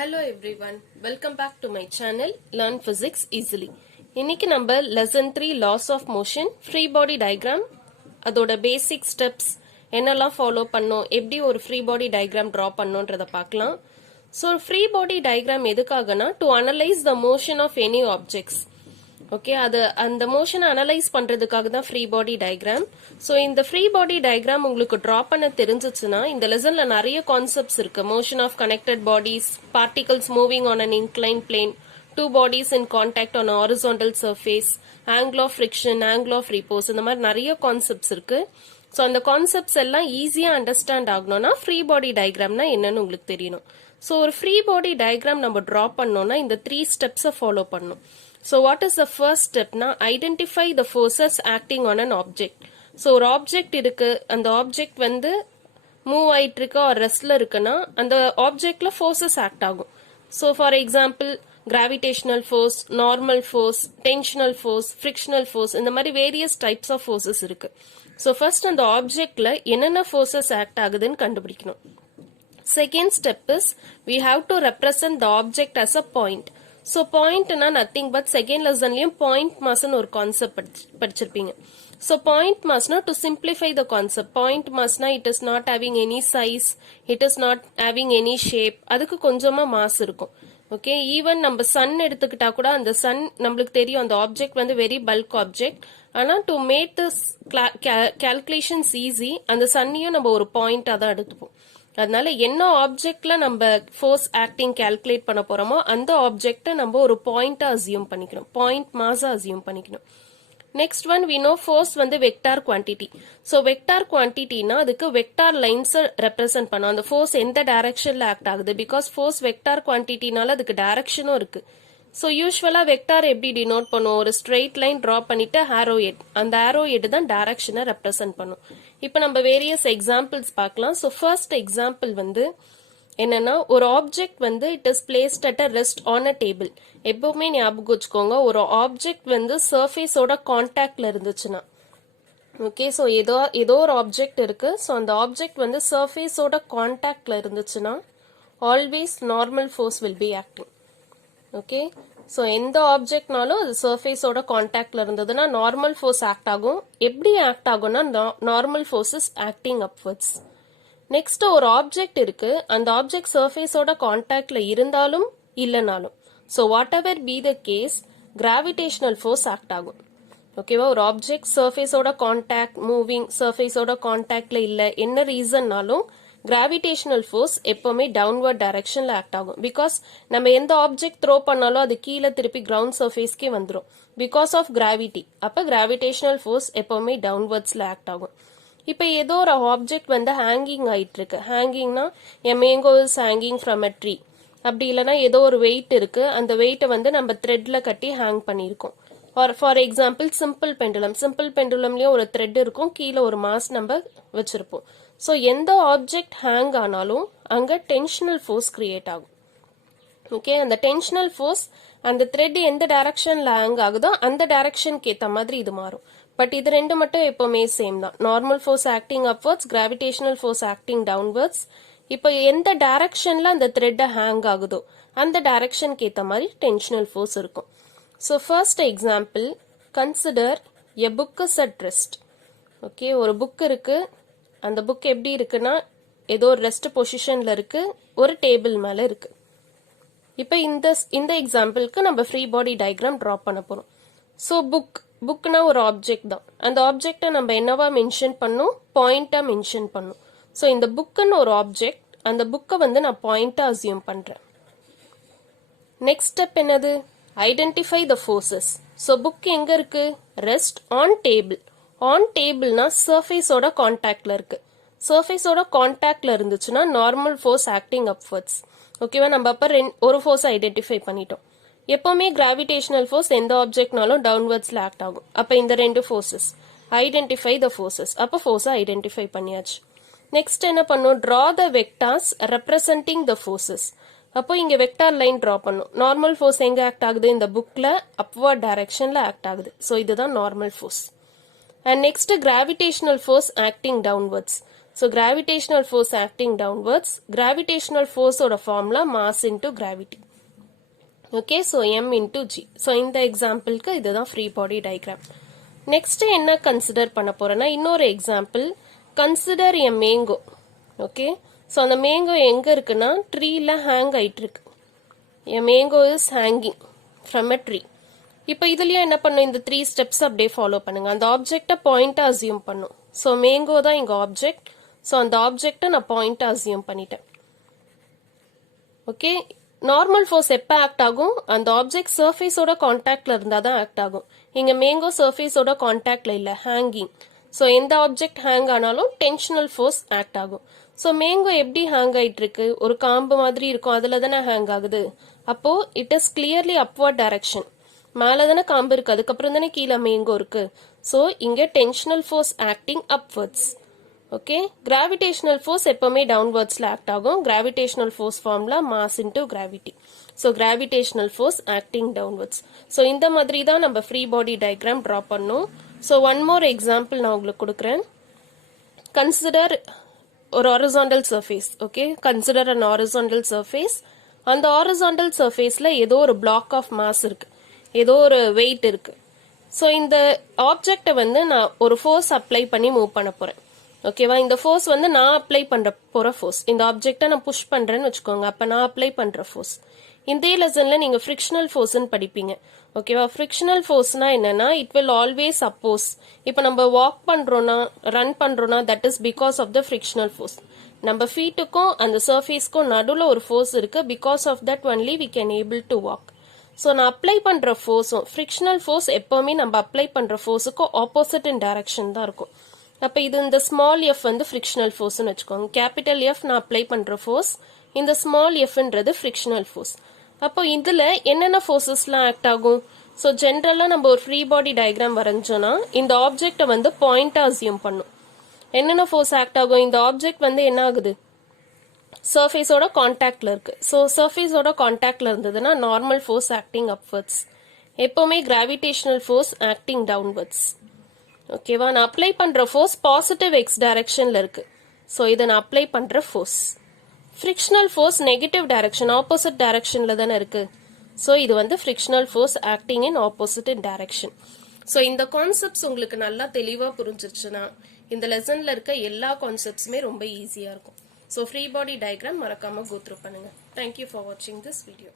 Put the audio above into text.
Hello everyone, welcome back to my channel Learn Physics Easily. இன்னைக்கு நம்ம lesson 3 laws of motion free body diagram அதோட basic steps என்னெல்லாம் follow பண்ணோம், எப்படி ஒரு free body diagram draw பண்ணோன்றத பார்க்கலாம். So free body diagram எதுக்காகனா to analyze the motion of any objects. Okay, அது அந்த மோஷனை அனலைஸ் பண்றதுக்காக தான் ஃப்ரீ பாடி டயக்ராம். ஸோ இந்த ஃப்ரீ பாடி டயக்ராம் உங்களுக்கு டிரா பண்ண தெரிஞ்சிச்சுன்னா இந்த லெசன்ல நிறைய கான்செப்ட்ஸ் இருக்கு. Motion of connected bodies, particles moving on an incline plane, two bodies in contact on horizontal surface, angle of friction, angle of repose, இந்த மாதிரி நிறைய கான்செப்ட்ஸ் இருக்கு. ஸோ அந்த கான்செப்ட்ஸ் எல்லாம் ஈஸியா அண்டர்ஸ்டாண்ட் ஆகணும்னா ஃப்ரீ பாடி டயக்ராம்னா என்னன்னு உங்களுக்கு தெரியணும். ஸோ ஒரு ஃப்ரீ பாடி டயக்ராம் நம்ம டிரா பண்ணோம்னா இந்த 3 ஸ்டெப்ஸை ஃபாலோ பண்ணணும். So what is the first step na? Identify the forces acting on an object. So ஒரு ஆப்ஜெக்ட் இருக்கு, அந்த ஆப்ஜெக்ட் வந்து மூவ் ஆயிட்டு இருக்கு ஒரு ரெஸ்ட்ல இருக்குன்னா அந்த ஆப்ஜெக்ட்ல ஃபோர்ஸஸ் ஆக்ட் ஆகும். So for example gravitational force, normal force, tensional force, frictional force, இந்த மாதிரி வேரியஸ் டைப்ஸ் ஆஃப் ஃபோர்ஸஸ் இருக்கு. ஸோ ஃபர்ஸ்ட் அந்த ஆப்ஜெக்ட்ல என்னென்ன ஃபோர்ஸஸ் ஆக்ட் ஆகுதுன்னு கண்டுபிடிக்கணும். Second step is we have to represent the object as a point. So point na nothing but second lesson liyum point mass nu ஒரு concept படிச்சிருப்பீங்க. So point mass na to simplify the concept, point mass na it is not having any size, it is not having any shape, அதுக்கு கொஞ்சமா mass இருக்கும். Okay, even நம்ம Sun எடுத்துக்கிட்டா கூட அந்த Sun நம்மளுக்கு தெரியும் அந்த ஆப்ஜெக்ட் வந்து வெரி பல்க் ஆப்ஜெக்ட். ஆனா to make this calculations easy அந்த சன்னையும் நம்ம ஒரு பாயிண்டா தான் எடுத்துப்போம். அதனால என்ன ஆப்ஜெக்ட்ல நம்ம ஃபோர்ஸ் ஆக்டிங் கால்குலேட் பண்ண போறோமோ அந்த ஆப்ஜெக்ட நம்ம ஒரு பாயிண்டா அசியூம் பண்ணிக்கணும், பாயிண்ட் மாஸா அசியூம் பண்ணிக்கணும். Next one we know force வந்து வெக்டார் குவான்டிட்டி. ஸோ வெக்டார் குவான்டிட்டினா அதுக்கு வெக்டார் லைன்ஸ் ரெப்ரசென்ட் பண்ணும். அந்த ஃபோர்ஸ் எந்த டைரக்ஷன்ல ஆக்ட் ஆகுது, பிகாஸ் ஃபோர்ஸ் வெக்டார் குவான்டிட்டினால அதுக்கு டைரக்ஷனும் இருக்கு. ஸோ யூஸ்வலா வெக்டார் எப்படி டினோட் பண்ணுவோம், ஒரு ஸ்ட்ரெயிட் லைன் டிரா பண்ணிட்டு ஆரோ ஹெட், அந்த ஆரோ ஹெட் தான் டைரக்ஷனை ரெப்ரசென்ட் பண்ணும். இப்போ நம்ம வேரியஸ் எக்ஸாம்பிள்ஸ் பார்க்கலாம். ஸோ ஃபர்ஸ்ட் எக்ஸாம்பிள் வந்து என்னன்னா ஒரு ஆப்ஜெக்ட் வந்து it is placed at a rest on a table. எப்பவுமே ஞாபகம் வச்சுக்கோங்க, ஒரு ஆப்ஜெக்ட் வந்து சர்ஃபேஸோட கான்டாக்ட்ல இருந்துச்சுன்னா, ஓகே, ஸோ ஏதோ ஒரு ஆப்ஜெக்ட் இருக்கு, ஸோ அந்த ஆப்ஜெக்ட் வந்து சர்ஃபேஸோட கான்டாக்ட்ல இருந்துச்சுன்னா always normal force will be acting. Okay, so எந்த ஆப்ஜெக்ட்னாலும் அது சர்ஃபேஸோட கான்டாக்ட்ல இருந்ததுன்னா நார்மல் ஃபோர்ஸ் ஆக்ட் ஆகும். எப்படி ஆக்ட் ஆகும்னா normal force is acting upwards. Next ஒரு ஆப்ஜெக்ட் இருக்கு, அந்த ஆப்ஜெக்ட் சர்ஃபேஸோட கான்டாக்ட்ல இருந்தாலும் இல்லைனாலும், so whatever be the case gravitational force act ஆகும். ஓகேவா, ஒரு ஆப்ஜெக்ட் சர்ஃபேஸோட கான்டாக்ட், மூவிங், சர்ஃபேஸோட கான்டாக்ட்ல இல்லை, என்ன ரீசன்னாலும் கிராவிடேஷனல் ஃபோர்ஸ் எப்பவுமே டவுன்வர்ட் டைரக்ஷன்ல ஆக்ட் ஆகும். பிகாஸ் நம்ம எந்த ஆப்ஜெக்ட் த்ரோ பண்ணாலும் அது கீழே திருப்பி கிரவுண்ட் சர்ஃபேஸ்க்கே வந்துடும் பிகாஸ் ஆஃப் கிராவிட்டி. அப்ப கிராவிடேஷனல் ஃபோர்ஸ் எப்பவுமே டவுன்வர்ட்ஸ்ல ஆக்ட் ஆகும். இப்ப ஏதோ ஒரு ஆப்ஜெக்ட் வந்து ஹேங்கிங் ஆயிட்டு இருக்கு. ஹேங்கிங்னா a mango is hanging from a tree. அப்படி இல்லைன்னா ஏதோ ஒரு வெயிட் இருக்கு, அந்த வெயிட்டை வந்து நம்ம த்ரெட்ல கட்டி ஹேங் பண்ணியிருக்கோம். For example simple pendulum, simple பெண்டுலம்லயும் ஒரு த்ரெட் இருக்கும், கீழே ஒரு மாஸ் நம்ம வச்சிருப்போம். ஸோ எந்த ஆப்ஜெக்ட் ஹேங் ஆனாலும் அங்க டென்ஷனல் ஃபோர்ஸ் கிரியேட் ஆகும். ஓகே, அந்த டென்ஷனல் ஃபோர்ஸ் அந்த த்ரெட் எந்த டைரக்ஷன்ல ஹேங் ஆகுதோ அந்த டைரக்ஷனுக்கு ஏற்ற மாதிரி இது மாறும். பட் இது ரெண்டு மட்டும் எப்பவுமே சேம் தான், normal force acting upwards, gravitational force acting downwards. இப்போ எந்த டைரக்ஷன்ல அந்த த்ரெட் ஹேங் ஆகுதோ அந்த டைரக்ஷனுக்கு ஏற்ற மாதிரி டென்ஷனல் ஃபோர்ஸ் இருக்கும். So first example, consider a book is at rest. Okay, ஒரு புக் இருக்கு, அந்த புக் எப்படி இருக்குன்னா ஏதோ ஒரு ரெஸ்ட் பொசிஷன்ல இருக்கு, ஒரு டேபிள் மேல இருக்கு. இப்போ இந்த எக்ஸாம்பிளுக்கு நம்ம ஃப்ரீ பாடி டயக்ராம் டிரா பண்ண போறோம். ஸோ புக்னா ஒரு ஆப்ஜெக்ட் தான், அந்த ஆப்ஜெக்டை நம்ம என்னவா மென்ஷன் பண்ணும், பாயிண்டா மென்ஷன் பண்ணும். ஸோ இந்த புக்குன்னு ஒரு ஆப்ஜெக்ட், அந்த புக்கை வந்து நான் பாயிண்டா அசியூம் பண்றேன். நெக்ஸ்ட் ஸ்டெப் என்னது, identify the forces. So book எங்க இருக்கு, ரெஸ்ட் ஆன் டேபிள். ஆன் டேபிள்னா சர்ஃபேஸோட கான்டாக்ட்ல இருக்கு. சர்ஃபேஸோட கான்டாக்ட்ல இருந்துச்சுன்னா நார்மல் ஃபோர்ஸ் ஆக்டிங் அப்வர்ட்ஸ். ஓகேவா, நம்ம அப்ப ஒரு ஃபோர்ஸ் ஐடென்டிஃபை பண்ணிட்டோம். எப்பவுமே கிராவிடேஷனல் ஃபோர்ஸ் எந்த ஆப்ஜெக்ட்னாலும் டவுன்வர்ட்ஸ்ல ஆக்ட் ஆகும். அப்ப இந்த ரெண்டு ஃபோர்ஸஸ், ஐடென்டிஃபை த ஃபோர்ஸஸ். அப்ப ஃபோர்ஸை ஐடென்டிஃபை பண்ணியாச்சு. நெக்ஸ்ட் என்ன பண்ணும், draw the vectors representing the forces. அப்போ இங்க வெக்டார் லைன் டிரா பண்ணும். நார்மல் ஃபோர்ஸ் எங்க ஆக்ட் ஆகுது, இந்த புக்ல அப்வர்ட் டைரக்ஷன்ல ஆக்ட் ஆகுது. ஸோ இதுதான் normal force. And next gravitational force acting downwards. So gravitational force acting downwards, gravitational ஃபோர்ஸோட formula mass into gravity. Okay, so m into g. So இந்த எக்ஸாம்பிளுக்கு இதுதான் ஃப்ரீ பாடி டயக்ராம். நெக்ஸ்ட் என்ன consider பண்ண போறேன்னா இன்னொரு example. Consider a mango. Okay, so அந்த mango எங்க இருக்குன்னா ட்ரீல ஹேங் ஆயிட்டு இருக்கு. எ mango is hanging from a tree. இப்போ இதுலயும் என்ன பண்ணும், இந்த 3 ஸ்டெப்ஸ் அப்படியே ஃபாலோ பண்ணுங்க. அந்த ஆப்ஜெக்டை பாயிண்டா அசியூம் பண்ணும். ஸோ மேங்கோ தான் இங்க ஆப்ஜெக்ட். ஸோ அந்த ஆப்ஜெக்டை நான் பாயிண்டா அசியூம் பண்ணிட்டேன். ஓகே, நார்மல் ஃபோர்ஸ் எப்போ ஆக்ட் ஆகும், அந்த ஆப்ஜெக்ட் சர்ஃபேஸோட கான்டாக்ட்ல இருந்தா தான் ஆக்ட் ஆகும். இங்க மேங்கோ சர்ஃபேஸோட கான்டாக்ட்ல இல்ல, ஹேங்கிங். ஸோ எந்த ஆப்ஜெக்ட் ஹேங் ஆனாலும் டென்ஷனல் ஃபோர்ஸ் ஆக்ட் ஆகும். ஸோ மேங்கோ எப்படி ஹேங் ஆயிட்டு இருக்கு, ஒரு காம்பு மாதிரி இருக்கும், அதுல தானே ஹேங் ஆகுது. அப்போ it is clearly upward direction. மேல தானே காம்பு இருக்கு, அதுக்கப்புறம் தானே கீழே மேங்கோ இருக்கு. ஸோ இங்க tensional force acting upwards. Okay, gravitational force எப்பவுமே டவுன்வர்ட்ஸ்ல ஆக்ட் ஆகும். Gravitational force formula mass into gravity. So gravitational force acting downwards. So இந்த மாதிரி தான் நம்ம ஃப்ரீ பாடி டயக்ராம் ட்ரா பண்ணோம். ஸோ ஒன் மோர் எக்ஸாம்பிள் நான் உங்களுக்கு கொடுக்குறேன். கன்சிடர் ஒரு horizontal surface. Okay, consider an horizontal surface. அந்த ஹாரிசான்டல் சர்ஃபேஸ்ல ஏதோ ஒரு பிளாக் ஆஃப் மாஸ் இருக்கு, ஏதோ ஒரு வெயிட் இருக்கு. ஸோ இந்த ஆப்ஜெக்டை வந்து நான் ஒரு ஃபோர்ஸ் அப்ளை பண்ணி மூவ் பண்ண போறேன். ஓகேவா, இந்த ஃபோர்ஸ் வந்து நான் அப்ளை பண்ற போற ஃபோர்ஸ். இந்த ஆப்ஜெக்டை நான் புஷ் பண்றேன்னு வச்சுக்கோங்க, அப்ப நான் அப்ளை பண்ற ஃபோர்ஸ். இந்த லெசன்ல நீங்க ஃப்ரிக்ஷனல் ஃபோர்ஸ்ன்னு படிப்பீங்க. ஓகேவா, ஃப்ரிக்ஷனல் ஃபோர்ஸ்னா என்னன்னா இட் வில் ஆல்வேஸ் அப்போஸ். இப்போ நம்ம வாக் பண்றோம்னா, ரன் பண்றோம்னா, that is because of the frictional force. நம்ம ஃபீட்டுக்கும் அந்த சர்ஃபேஸ்க்கும் நடுவில் ஒரு ஃபோர்ஸ் இருக்கு. Because of that only we can able to walk. So நான் அப்ளை பண்ற ஃபோர்ஸும், ஃப்ரிக்ஷனல் ஃபோர்ஸ் எப்பவுமே நம்ம அப்ளை பண்ற ஃபோர்ஸுக்கும் ஆப்போசிட் இன் டைரக்ஷன் தான் இருக்கும். அப்ப இது இந்த ஸ்மால் எஃப் வந்து ஃப்ரிக்ஷனல் ஃபோர்ஸ்னு வச்சுக்கோங்க. கேபிட்டல் எஃப் நான் அப்ளை பண்ற ஃபோர்ஸ், இந்த ஸ்மால் எஃப்ன்றது ஃப்ரிக்ஷனல் ஃபோர்ஸ். அப்போ இதுல என்னென்ன ஃபோர்ஸஸ்லாம் ஆக்ட் ஆகும்? ஸோ ஜென்ரலா நம்ம ஒரு ஃப்ரீ பாடி டயக்ராம் வரைஞ்சோம்னா இந்த ஆப்ஜெக்டை வந்து பாயிண்டா அசியூம் பண்ணும். என்னென்ன ஃபோர்ஸ் ஆக்ட் ஆகும்? இந்த ஆப்ஜெக்ட் வந்து என்ன ஆகுது, சர்ஃபேஸோட கான்டாக்ட்ல இருக்கு. ஸோ சர்ஃபேஸோட கான்டாக்ட்ல இருந்ததுன்னா நார்மல் ஃபோர்ஸ் ஆக்டிங் அப்வர்ட்ஸ். எப்பவுமே கிராவிடேஷனல் ஃபோர்ஸ் ஆக்டிங் டவுன்வர்ட்ஸ். ஓகேவா, நான் அப்ளை பண்ற ஃபோர்ஸ் பாசிட்டிவ் எக்ஸ் டைரக்ஷன்ல இருக்கு. ஸோ இதை நான் அப்ளை பண்ற force. Frictional force negative direction, opposite டைரக்ஷன்ல தானே இருக்கு. ஸோ இது வந்து frictional force acting in opposite direction. So இந்த கான்செப்ட்ஸ் உங்களுக்கு நல்லா தெளிவா புரிஞ்சிருச்சுன்னா இந்த லெசன்ல இருக்க எல்லா கான்செப்ட்ஸுமே ரொம்ப ஈஸியா இருக்கும். ஸோ ஃப்ரீ பாடி டயக்ராம் மறக்காம கோ த்ரூ பண்ணுங்க. தேங்க்யூ ஃபார் வாட்சிங் திஸ் வீடியோ.